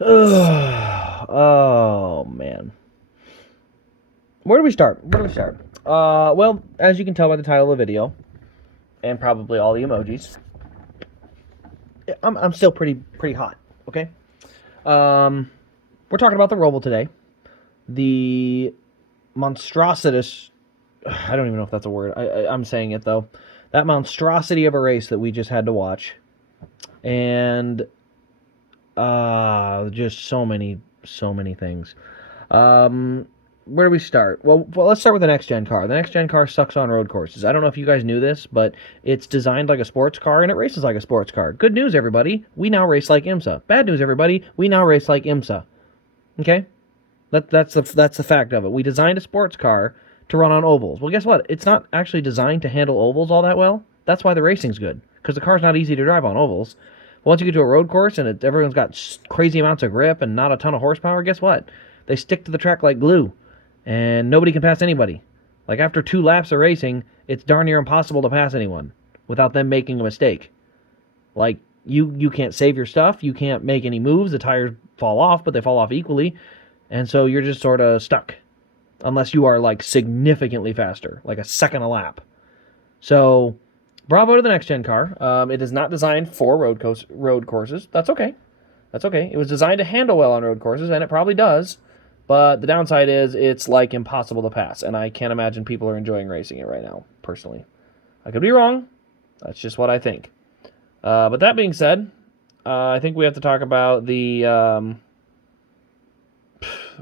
Oh, man. Where do we start? Well, as you can tell by the title of the video, and probably all the emojis, I'm still pretty hot. Okay. We're talking about the Roval today. The monstrositous. I don't even know if that's a word. I'm saying it though. That monstrosity of a race that we just had to watch, and just so many things. Um, where do we start? Well, let's start with the next gen car. The next gen car sucks on road courses. I don't know if you guys knew this, but it's designed like a sports car and it races like a sports car. Good news, everybody. We now race like IMSA. Bad news, everybody. We now race like IMSA. Okay, that's the fact of it. We designed a sports car to run on ovals. Well, guess what? It's not actually designed to handle ovals all that well. That's why the racing's good, because the car's not easy to drive on ovals. Once you get to a road course and everyone's got crazy amounts of grip and not a ton of horsepower, guess what? They stick to the track like glue, and nobody can pass anybody. Like after 2 laps of racing, it's darn near impossible to pass anyone without them making a mistake. Like you can't save your stuff, you can't make any moves. The tires fall off, but they fall off equally, and so you're just sort of stuck, unless you are like significantly faster, like a second a lap. So bravo to the next gen car. It is not designed for road courses. That's okay. That's okay. It was designed to handle well on road courses, and it probably does. But the downside is it's like impossible to pass, and I can't imagine people are enjoying racing it right now, personally. I could be wrong. That's just what I think. But that being said, I think we have to talk about the...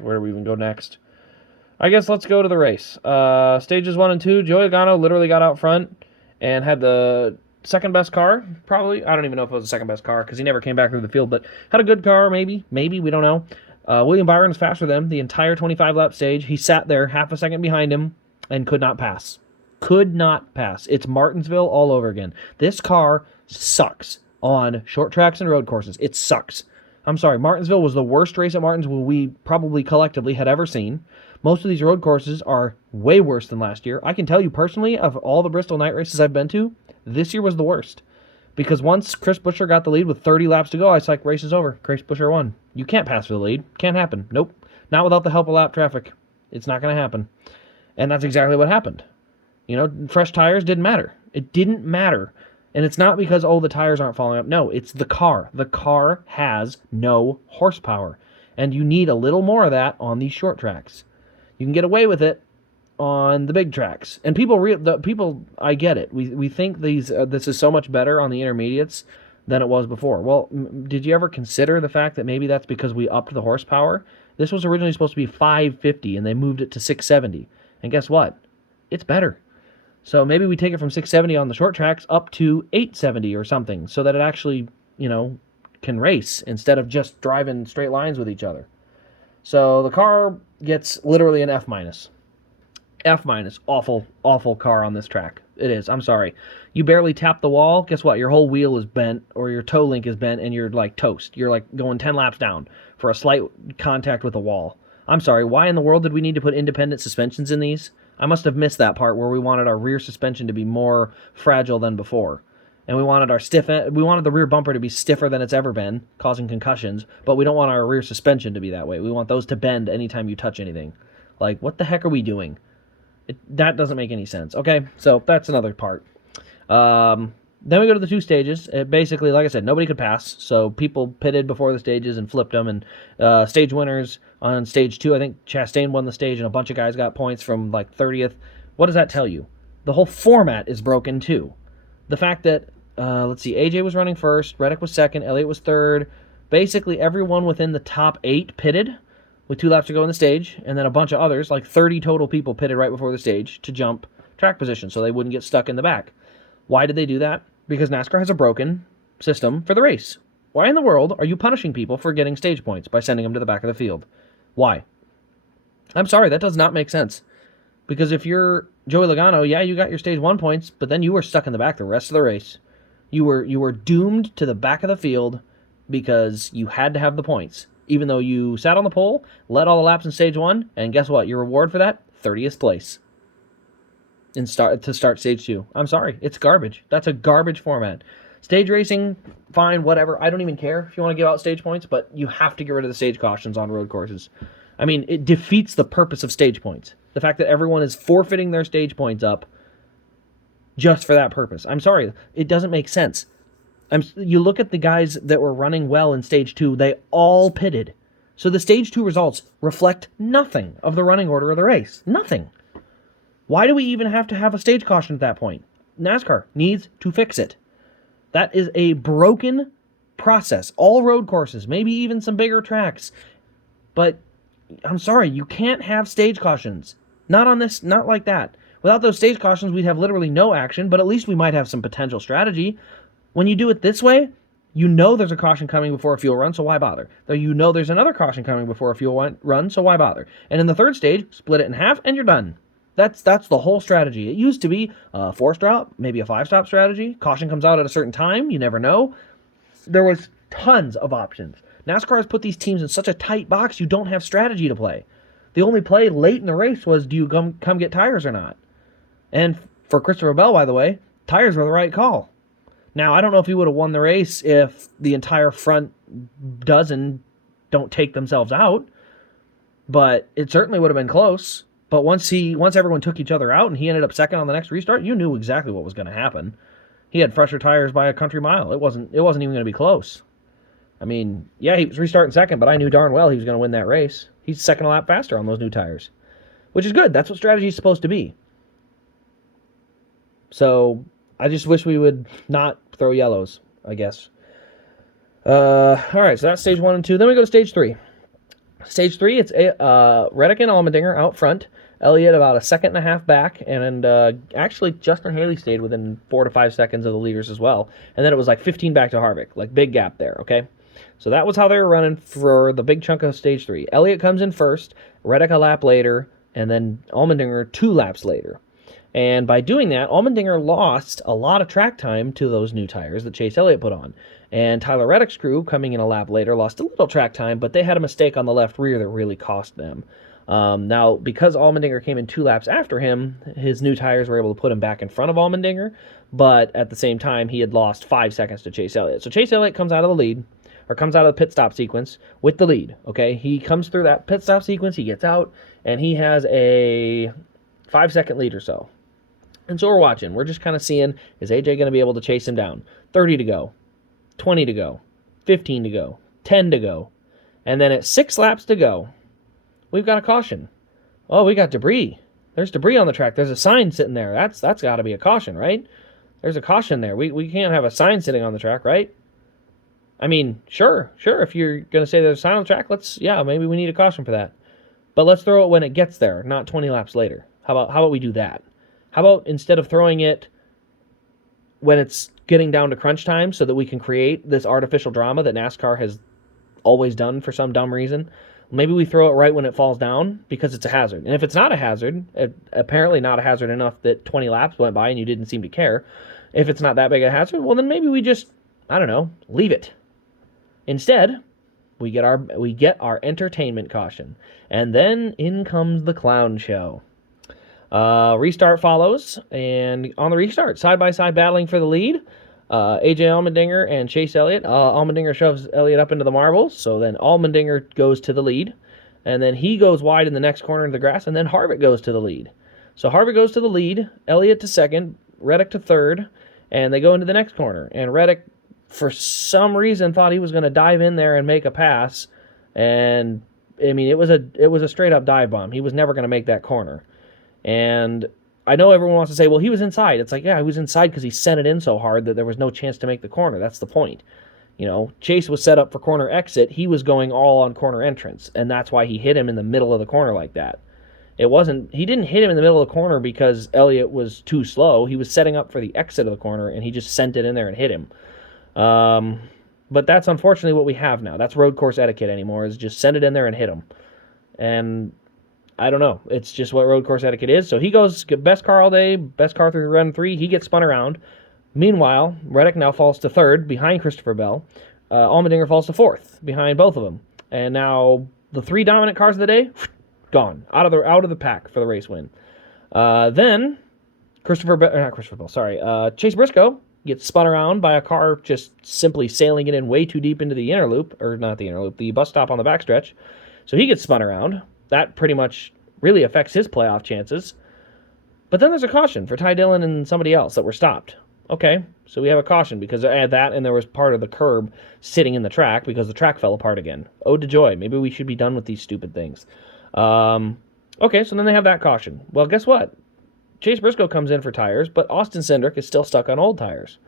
where do we even go next? I guess let's go to the race. Stages 1 and 2, Joey Logano literally got out front and had the second best car, probably. I don't even know if it was the second best car because he never came back through the field, but had a good car, maybe, we don't know. William Byron's faster than him the entire 25-lap stage. He sat there half a second behind him and could not pass. Could not pass. It's Martinsville all over again. This car sucks on short tracks and road courses. It sucks. I'm sorry, Martinsville was the worst race at Martinsville we probably collectively had ever seen. Most of these road courses are way worse than last year. I can tell you personally, of all the Bristol night races I've been to, this year was the worst. Because once Chris Buescher got the lead with 30 laps to go, I was like, race is over. Chris Buescher won. You can't pass for the lead. Can't happen. Nope. Not without the help of lap traffic. It's not going to happen. And that's exactly what happened. You know, fresh tires didn't matter. It didn't matter. And it's not because, the tires aren't falling up. No, it's the car. The car has no horsepower. And you need a little more of that on these short tracks. You can get away with it on the big tracks. And people, I get it. We think this is so much better on the intermediates than it was before. Well, did you ever consider the fact that maybe that's because we upped the horsepower? This was originally supposed to be 550, and they moved it to 670. And guess what? It's better. So maybe we take it from 670 on the short tracks up to 870 or something, so that it actually, can race instead of just driving straight lines with each other. So the car gets literally an F minus. F minus. Awful, awful car on this track. It is. I'm sorry. You barely tap the wall. Guess what? Your whole wheel is bent, or your toe link is bent, and you're like toast. You're like going 10 laps down for a slight contact with the wall. I'm sorry. Why in the world did we need to put independent suspensions in these? I must have missed that part where we wanted our rear suspension to be more fragile than before. And we wanted the rear bumper to be stiffer than it's ever been, causing concussions, but we don't want our rear suspension to be that way. We want those to bend anytime you touch anything. Like, what the heck are we doing? That doesn't make any sense. Okay, so that's another part. Then we go to the 2 stages. Basically, like I said, nobody could pass, so people pitted before the stages and flipped them, and stage winners on stage 2, I think Chastain won the stage, and a bunch of guys got points from, 30th. What does that tell you? The whole format is broken, too. The fact that, let's see, AJ was running first, Reddick was second, Elliott was third. Basically, everyone within the top 8 pitted with 2 laps to go on the stage, and then a bunch of others, 30 total people pitted right before the stage to jump track position so they wouldn't get stuck in the back. Why did they do that? Because NASCAR has a broken system for the race. Why in the world are you punishing people for getting stage points by sending them to the back of the field? Why? I'm sorry, that does not make sense. Because if you're Joey Logano, yeah, you got your stage 1 points, but then you were stuck in the back the rest of the race. You were doomed to the back of the field because you had to have the points. Even though you sat on the pole, led all the laps in stage 1, and guess what? Your reward for that? 30th place. To start stage 2. I'm sorry, it's garbage. That's a garbage format. Stage racing, fine, whatever. I don't even care if you want to give out stage points, but you have to get rid of the stage cautions on road courses. I mean, it defeats the purpose of stage points. The fact that everyone is forfeiting their stage points up just for that purpose. I'm sorry, it doesn't make sense. You look at the guys that were running well in stage 2, they all pitted. So the stage 2 results reflect nothing of the running order of the race. Nothing. Why do we even have to have a stage caution at that point? NASCAR needs to fix it. That is a broken process. All road courses, maybe even some bigger tracks. But I'm sorry, you can't have stage cautions. Not on this, not like that. Without those stage cautions, we'd have literally no action, but at least we might have some potential strategy. When you do it this way, you know there's a caution coming before a fuel run, so why bother? You know there's another caution coming before a fuel run, so why bother? And in the third stage, split it in half, and you're done. That's the whole strategy. It used to be a 4-stop, maybe a 5-stop strategy. Caution comes out at a certain time. You never know. There was tons of options. NASCAR has put these teams in such a tight box, you don't have strategy to play. The only play late in the race was, do you come get tires or not? And for Christopher Bell, by the way, tires were the right call. Now, I don't know if he would have won the race if the entire front dozen don't take themselves out, but it certainly would have been close. But once everyone took each other out and he ended up second on the next restart, you knew exactly what was going to happen. He had fresher tires by a country mile. It wasn't even going to be close. I mean, yeah, he was restarting second, but I knew darn well he was going to win that race. He's second a lap faster on those new tires, which is good. That's what strategy is supposed to be. So I just wish we would not throw yellows, I guess. All right, so that's stage 1 and 2. Then we go to stage 3. Stage 3, it's Reddick and Allmendinger out front. Elliott about a second and a half back, and actually Justin Haley stayed within 4 to 5 seconds of the leaders as well. And then it was like 15 back to Harvick, like big gap there, okay? So that was how they were running for the big chunk of stage 3. Elliott comes in first, Reddick a lap later, and then Allmendinger 2 laps later. And by doing that, Allmendinger lost a lot of track time to those new tires that Chase Elliott put on. And Tyler Reddick's crew, coming in a lap later, lost a little track time, but they had a mistake on the left rear that really cost them. Now, because Allmendinger came in 2 laps after him, his new tires were able to put him back in front of Allmendinger, but at the same time, he had lost 5 seconds to Chase Elliott. So Chase Elliott comes out of the lead, or comes out of the pit stop sequence with the lead, okay? He comes through that pit stop sequence, he gets out, and he has a 5-second lead or so. And so we're watching. We're just kind of seeing, is AJ going to be able to chase him down? 30 to go, 20 to go, 15 to go, 10 to go. And then at 6 laps to go, we've got a caution. Oh, we got debris. There's debris on the track. There's a sign sitting there. That's got to be a caution, right? There's a caution there. We can't have a sign sitting on the track, right? I mean, sure. If you're going to say there's a sign on the track, maybe we need a caution for that. But let's throw it when it gets there, not 20 laps later. How about we do that? How about instead of throwing it when it's getting down to crunch time so that we can create this artificial drama that NASCAR has always done for some dumb reason, maybe we throw it right when it falls down because it's a hazard. And if it's not a hazard, apparently not a hazard enough that 20 laps went by and you didn't seem to care, if it's not that big a hazard, well, then maybe we just, leave it. Instead, we get our entertainment caution. And then in comes the clown show. Restart follows, and on the restart, side-by-side battling for the lead, AJ Allmendinger and Chase Elliott. Allmendinger shoves Elliott up into the marbles, so then Allmendinger goes to the lead, and then he goes wide in the next corner into the grass, and then Harvick goes to the lead. So Harvick goes to the lead, Elliott to second, Reddick to third, and they go into the next corner. And Reddick, for some reason, thought he was going to dive in there and make a pass, and, it was a straight-up dive bomb. He was never going to make that corner. And I know everyone wants to say, well, he was inside. It's like, yeah, he was inside because he sent it in so hard that there was no chance to make the corner. That's the point. Chase was set up for corner exit. He was going all on corner entrance, and that's why he hit him in the middle of the corner like that. He didn't hit him in the middle of the corner because Elliott was too slow. He was setting up for the exit of the corner, and he just sent it in there and hit him. But that's unfortunately what we have now. That's road course etiquette anymore, is just send it in there and hit him. And I don't know. It's just what road course etiquette is. So he goes best car all day, best car through run 3. He gets spun around. Meanwhile, Reddick now falls to third behind Christopher Bell. Allmendinger falls to fourth behind both of them. And now the 3 dominant cars of the day, gone. Out of the pack for the race win. Then Chase Briscoe gets spun around by a car just simply sailing it in way too deep into the inner loop, or not the inner loop, the bus stop on the backstretch. So he gets spun around. That pretty much really affects his playoff chances. But then there's a caution for Ty Dillon and somebody else that were stopped. Okay, so we have a caution because I had that, and there was part of the curb sitting in the track because the track fell apart again. Ode to joy. Maybe we should be done with these stupid things. Okay, so then they have that caution. Well, guess what? Chase Briscoe comes in for tires, but Austin Cindric is still stuck on old tires.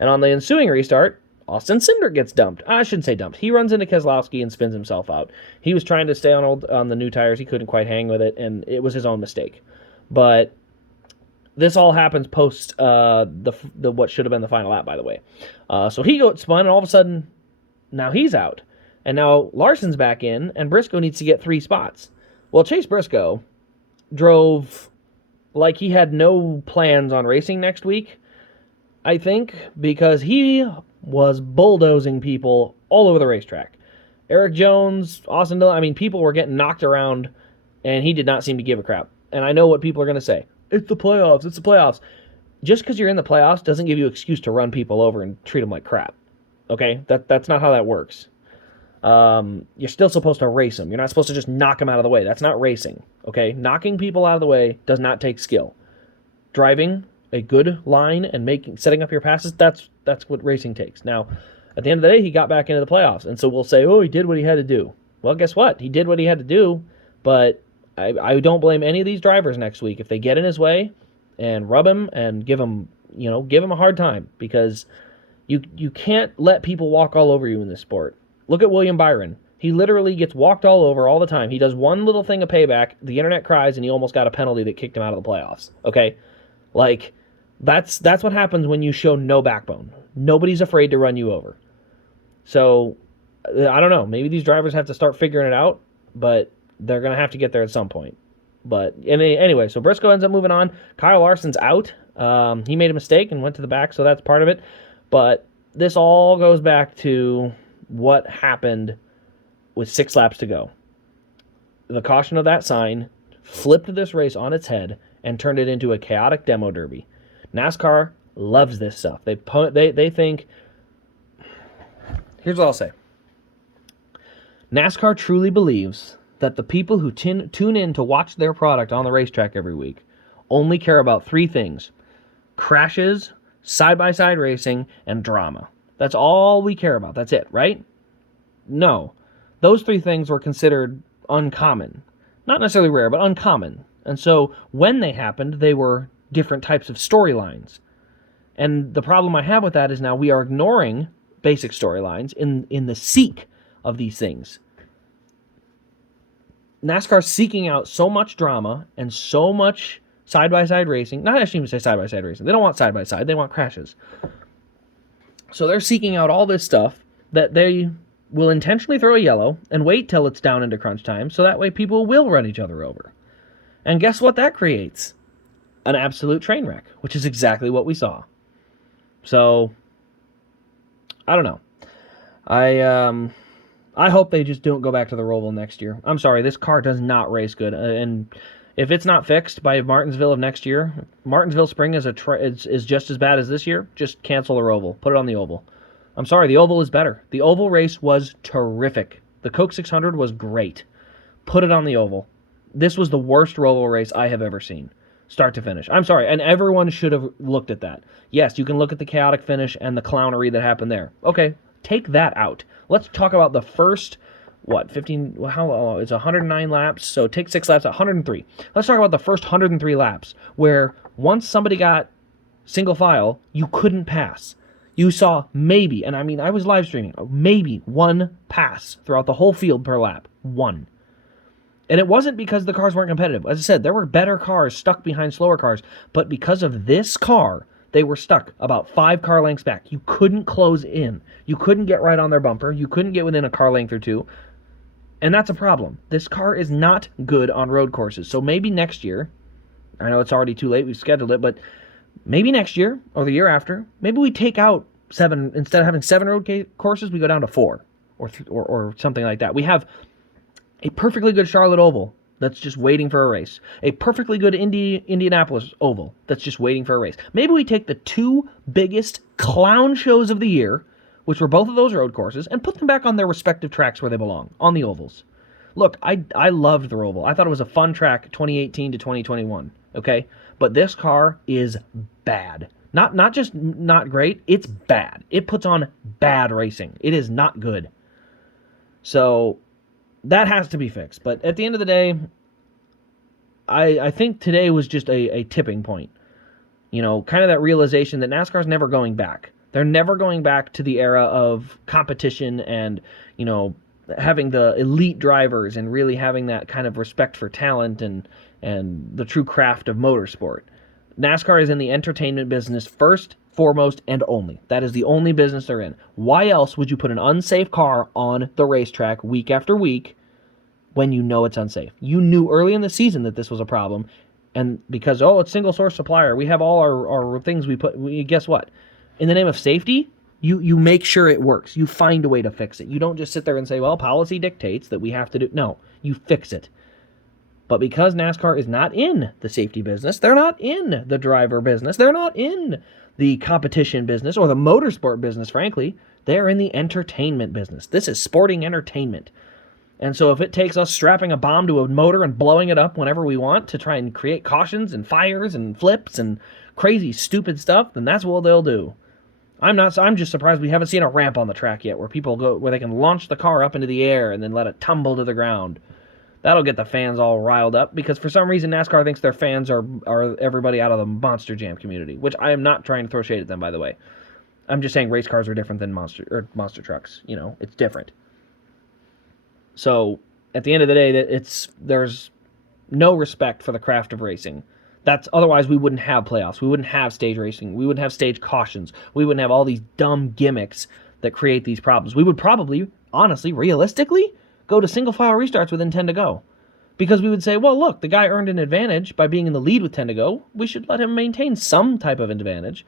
And on the ensuing restart, Austin Cindric gets dumped. I shouldn't say dumped. He runs into Keselowski and spins himself out. He was trying to stay on the new tires. He couldn't quite hang with it, and it was his own mistake. But this all happens post the what should have been the final lap, by the way. So he got spun, and all of a sudden, now he's out. And now Larson's back in, and Briscoe needs to get 3 spots. Well, Chase Briscoe drove like he had no plans on racing next week, I think, because he was bulldozing people all over the racetrack. Eric Jones, Austin Dillon, I mean, people were getting knocked around, and he did not seem to give a crap. And I know what people are going to say. It's the playoffs. It's the playoffs. Just because you're in the playoffs doesn't give you an excuse to run people over and treat them like crap. Okay? That's not how that works. You're still supposed to race them. You're not supposed to just knock them out of the way. That's not racing. Okay? Knocking people out of the way does not take skill. Driving a good line and setting up your passes, that's what racing takes. Now, at the end of the day, he got back into the playoffs. And so we'll say, oh, he did what he had to do. Well, guess what? He did what he had to do, but I don't blame any of these drivers next week if they get in his way and rub him and give him a hard time, because you can't let people walk all over you in this sport. Look at William Byron. He literally gets walked all over all the time. He does one little thing of payback, the internet cries, and he almost got a penalty that kicked him out of the playoffs. Okay? Like, that's what happens when you show no backbone. Nobody's afraid to run you over. So, I don't know. Maybe these drivers have to start figuring it out, but they're going to have to get there at some point. But anyway, so Briscoe ends up moving on. Kyle Larson's out. He made a mistake and went to the back, so that's part of it. But this all goes back to what happened with 6 laps to go. The caution of that sign flipped this race on its head and turned it into a chaotic demo derby. NASCAR loves this stuff. They think... Here's what I'll say. NASCAR truly believes that the people who tune in to watch their product on the racetrack every week only care about 3 things: crashes, side-by-side racing, and drama. That's all we care about. That's it, right? No. Those 3 things were considered uncommon. Not necessarily rare, but uncommon. And so when they happened, they were different types of storylines. And the problem I have with that is now we are ignoring basic storylines in the seek of these things. NASCAR's seeking out so much drama and so much side-by-side racing. Not actually even say side-by-side racing. They don't want side-by-side. They want crashes. So they're seeking out all this stuff that they will intentionally throw a yellow and wait till it's down into crunch time, so that way people will run each other over. And guess what that creates? An absolute train wreck, which is exactly what we saw. So, I don't know. I hope they just don't go back to the Roval next year. I'm sorry, this car does not race good. And if it's not fixed by Martinsville of next year, Martinsville Spring is just as bad as this year, just cancel the Roval. Put it on the oval. I'm sorry, the oval is better. The oval race was terrific. The Coke 600 was great. Put it on the oval. This was the worst Roval race I have ever seen, start to finish. I'm sorry, and everyone should have looked at that. Yes, you can look at the chaotic finish and the clownery that happened there. Okay, take that out. Let's talk about the first, 15, how long? It's 109 laps, so take 6 laps, 103. Let's talk about the first 103 laps, where once somebody got single file, you couldn't pass. You saw maybe, and I mean, I was live streaming, maybe 1 pass throughout the whole field per lap. 1. And it wasn't because the cars weren't competitive. As I said, there were better cars stuck behind slower cars, but because of this car, they were stuck about 5 car lengths back. You couldn't close in. You couldn't get right on their bumper. You couldn't get within a car length or 2. And that's a problem. This car is not good on road courses. So maybe next year, I know it's already too late, we've scheduled it, but maybe next year or the year after, maybe we take out 7, instead of having 7 road courses, we go down to 4 or something like that. We have a perfectly good Charlotte Oval that's just waiting for a race. A perfectly good Indianapolis oval that's just waiting for a race. Maybe we take the two biggest clown shows of the year, which were both of those road courses, and put them back on their respective tracks where they belong, on the ovals. Look, I loved the Roval. I thought it was a fun track 2018 to 2021, okay? But this car is bad. Not just not great, it's bad. It puts on bad racing. It is not good. So that has to be fixed. But at the end of the day, I think today was just a tipping point. You know, kind of that realization that NASCAR's never going back. They're never going back to the era of competition and, you know, having the elite drivers and really having that kind of respect for talent and the true craft of motorsport. NASCAR is in the entertainment business first, foremost, and only. That is the only business they're in. Why else would you put an unsafe car on the racetrack week after week when you know it's unsafe? You knew early in the season that this was a problem, and because, it's single source supplier, we have all our things guess what? In the name of safety, you make sure it works. You find a way to fix it. You don't just sit there and say, well, policy dictates that we have to do. No, you fix it. But because NASCAR is not in the safety business, they're not in the driver business, they're not in the competition business or the motorsport business, frankly, they're in the entertainment business. This is sporting entertainment. And so if it takes us strapping a bomb to a motor and blowing it up whenever we want to try and create cautions and fires and flips and crazy, stupid stuff, then that's what they'll do. I'm just surprised we haven't seen a ramp on the track yet where they can launch the car up into the air and then let it tumble to the ground. That'll get the fans all riled up because for some reason NASCAR thinks their fans are everybody out of the Monster Jam community, which I am not trying to throw shade at them, by the way. I'm just saying race cars are different than monster trucks. You know, it's different. So at the end of the day, there's no respect for the craft of racing. Otherwise we wouldn't have playoffs. We wouldn't have stage racing. We wouldn't have stage cautions. We wouldn't have all these dumb gimmicks that create these problems. We would probably, honestly, realistically, go to single file restarts within 10 to go. Because we would say, well, look, the guy earned an advantage by being in the lead with 10 to go. We should let him maintain some type of advantage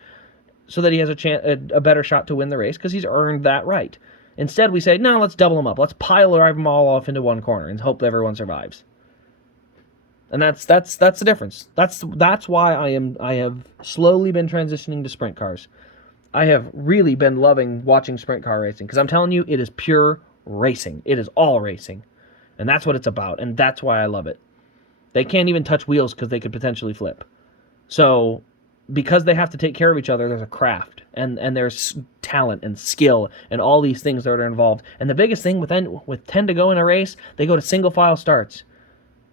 so that he has a better shot to win the race because he's earned that right. Instead, we say, no, let's double them up. Let's drive them all off into one corner and hope that everyone survives. And that's the difference. That's why I have slowly been transitioning to sprint cars. I have really been loving watching sprint car racing because I'm telling you, it is pure racing. It is all racing. And that's what it's about. And that's why I love it. They can't even touch wheels because they could potentially flip. So because they have to take care of each other, there's a craft. And there's talent and skill and all these things that are involved. And the biggest thing with 10 to go in a race, they go to single file starts.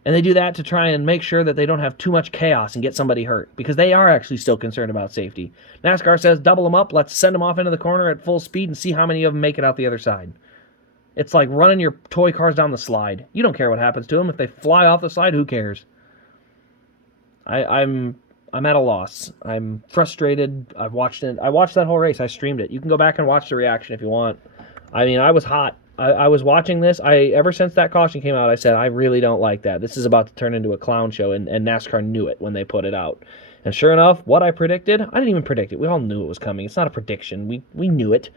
And they do that to try and make sure that they don't have too much chaos and get somebody hurt. Because they are actually still concerned about safety. NASCAR says double them up. Let's send them off into the corner at full speed and see how many of them make it out the other side. It's like running your toy cars down the slide. You don't care what happens to them. If they fly off the slide, who cares? I'm at a loss. I'm frustrated. I've watched it. I watched that whole race. I streamed it. You can go back and watch the reaction if you want. I mean, I was hot. I was watching this. Ever since that caution came out, I said, I really don't like that. This is about to turn into a clown show, and NASCAR knew it when they put it out. And sure enough, what I predicted, I didn't even predict it. We all knew it was coming. It's not a prediction. We knew it.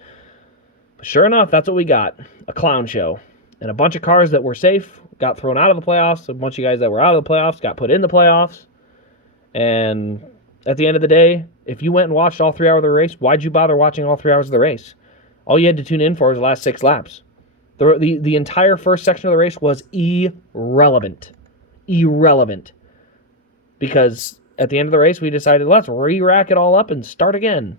But sure enough, that's what we got. A clown show. And a bunch of cars that were safe got thrown out of the playoffs. A bunch of guys that were out of the playoffs got put in the playoffs. And at the end of the day, if you went and watched all 3 hours of the race, why'd you bother watching all 3 hours of the race? All you had to tune in for was the last 6 laps. The entire first section of the race was irrelevant. Irrelevant. Because at the end of the race, we decided, let's re-rack it all up and start again.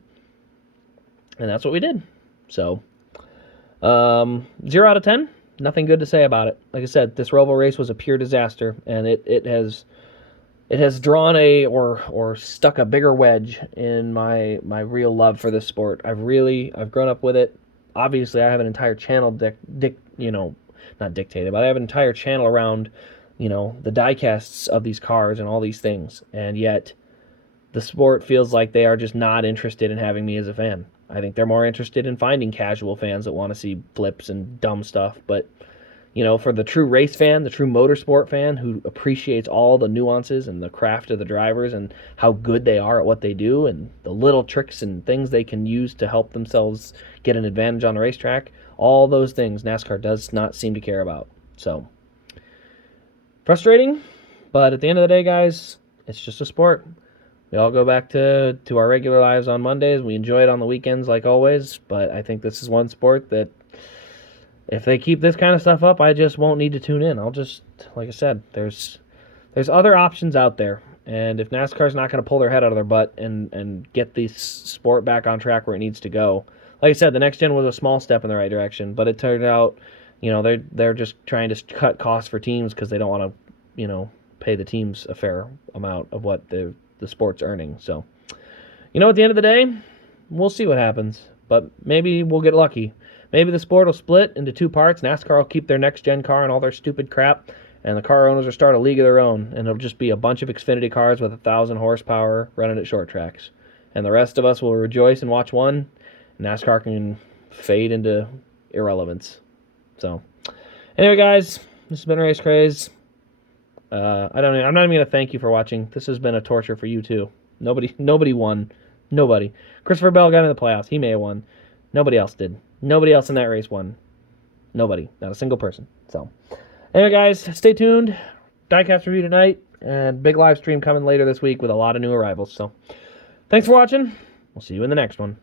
And that's what we did. So, 0 out of 10, nothing good to say about it. Like I said, this Roval race was a pure disaster, and it has drawn or stuck a bigger wedge in my real love for this sport. I've grown up with it. Obviously, I have an entire channel not dictated, but I have an entire channel around, the diecasts of these cars and all these things. And yet, the sport feels like they are just not interested in having me as a fan. I think they're more interested in finding casual fans that want to see flips and dumb stuff. But, for the true race fan, the true motorsport fan who appreciates all the nuances and the craft of the drivers and how good they are at what they do and the little tricks and things they can use to help themselves get an advantage on the racetrack, all those things NASCAR does not seem to care about. So, Frustrating, but at the end of the day, guys, it's just a sport. We all go back to our regular lives on Mondays. We enjoy it on the weekends like always, but I think this is one sport that if they keep this kind of stuff up, I just won't need to tune in. I'll just, like I said, there's other options out there. And if NASCAR's not going to pull their head out of their butt and get the sport back on track where it needs to go, like I said, the next gen was a small step in the right direction, but it turned out, they're just trying to cut costs for teams because they don't want to, pay the teams a fair amount of what the sport's earning. So, at the end of the day, we'll see what happens, but maybe we'll get lucky. Maybe the sport will split into two parts. NASCAR will keep their next-gen car and all their stupid crap, and the car owners will start a league of their own, and it'll just be a bunch of Xfinity cars with 1,000 horsepower running at short tracks. And the rest of us will rejoice and watch one. NASCAR can fade into irrelevance. So, anyway, guys, this has been Race Craze. I'm not even going to thank you for watching. This has been a torture for you, too. Nobody won. Nobody. Christopher Bell got into the playoffs. He may have won. Nobody else did. Nobody else in that race won. Nobody. Not a single person. So, anyway, guys, stay tuned. Diecast review tonight, and big live stream coming later this week with a lot of new arrivals. So, thanks for watching. We'll see you in the next one.